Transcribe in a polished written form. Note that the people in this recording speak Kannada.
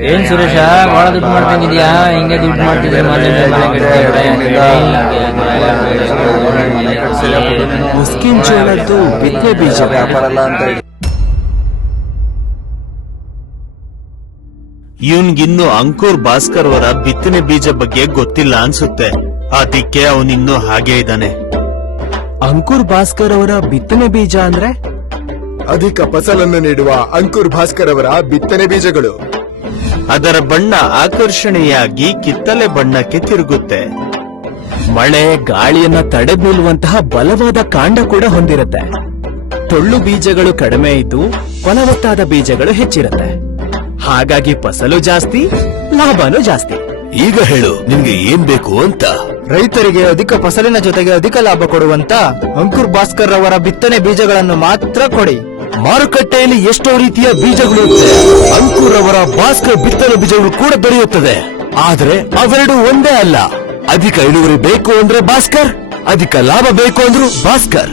ಏನ್ ಸುರೇಶ ಬಹಳ ದುಡ್ಡು ಮಾಡ್ತಿದ್ಯಾ? ಹಿಂಗೆ ದುಡ್ಡು ಮಾಡ್ತಿದ್ರೆ ಮುಸ್ಕಿನ್ ಜೋಳದ್ದು ಬಿತ್ತನೆ ಬೀಜ ವ್ಯಾಪಾರ ಅಲ್ಲ ಅಂತ ಹೇಳಿ ಇವನ್ಗಿನ್ನು ಅಂಕುರ್ ಭಾಸ್ಕರ್ ಅವರ ಬಿತ್ತನೆ ಬೀಜ ಬಗ್ಗೆ ಗೊತ್ತಿಲ್ಲ ಅನ್ಸುತ್ತೆ. ಅದಕ್ಕೆ ಅವನಿನ್ನು ಹಾಗೆ ಇದ್ದಾನೆ. ಅಂಕುರ್ ಭಾಸ್ಕರ್ ಅವರ ಬಿತ್ತನೆ ಬೀಜ ಅಂದ್ರೆ ಅಧಿಕ ಫಸಲನ್ನು ನೀಡುವ ಅಂಕುರ್ ಭಾಸ್ಕರ್ ಅವರ ಬಿತ್ತನೆ ಬೀಜಗಳು. ಅದರ ಬಣ್ಣ ಆಕರ್ಷಣೆಯಾಗಿ ಕಿತ್ತಲೆ ಬಣ್ಣಕ್ಕೆ ತಿರುಗುತ್ತೆ. ಮಳೆ ಗಾಳಿಯನ್ನ ತಡೆ ನಿಲ್ಲುವಂತಹ ಬಲವಾದ ಕಾಂಡ ಕೂಡ ಹೊಂದಿರುತ್ತೆ. ಟೊಳ್ಳು ಬೀಜಗಳು ಕಡಿಮೆ ಇದ್ದು ಫಲವತ್ತಾದ ಬೀಜಗಳು ಹೆಚ್ಚಿರುತ್ತೆ. ಹಾಗಾಗಿ ಫಸಲು ಜಾಸ್ತಿ, ಲಾಭನೂ ಜಾಸ್ತಿ. ಈಗ ಹೇಳು ನಿನ್ಗೆ ಏನ್ ಬೇಕು ಅಂತ. ರೈತರಿಗೆ ಅಧಿಕ ಫಸಲಿನ ಜೊತೆಗೆ ಅಧಿಕ ಲಾಭ ಕೊಡುವಂತ ಅಂಕುರ್ ಭಾಸ್ಕರ್ ಅವರ ಬಿತ್ತನೆ ಬೀಜಗಳನ್ನು ಮಾತ್ರ ಕೊಡಿ. ಮಾರುಕಟ್ಟೆಯಲ್ಲಿ ಎಷ್ಟೋ ರೀತಿಯ ಬೀಜಗಳು ಇರುತ್ತೆ. ಅಂಕುರ್ ಅವರ ಭಾಸ್ಕರ್ ಬಿತ್ತನೆ ಬೀಜಗಳು ಕೂಡ ದೊರೆಯುತ್ತದೆ. ಆದ್ರೆ ಅವೆರಡು ಒಂದೇ ಅಲ್ಲ. ಅಧಿಕ ಇಳುವರಿ ಬೇಕು ಅಂದ್ರೆ ಭಾಸ್ಕರ್, ಅಧಿಕ ಲಾಭ ಬೇಕು ಅಂದ್ರೂ ಭಾಸ್ಕರ್.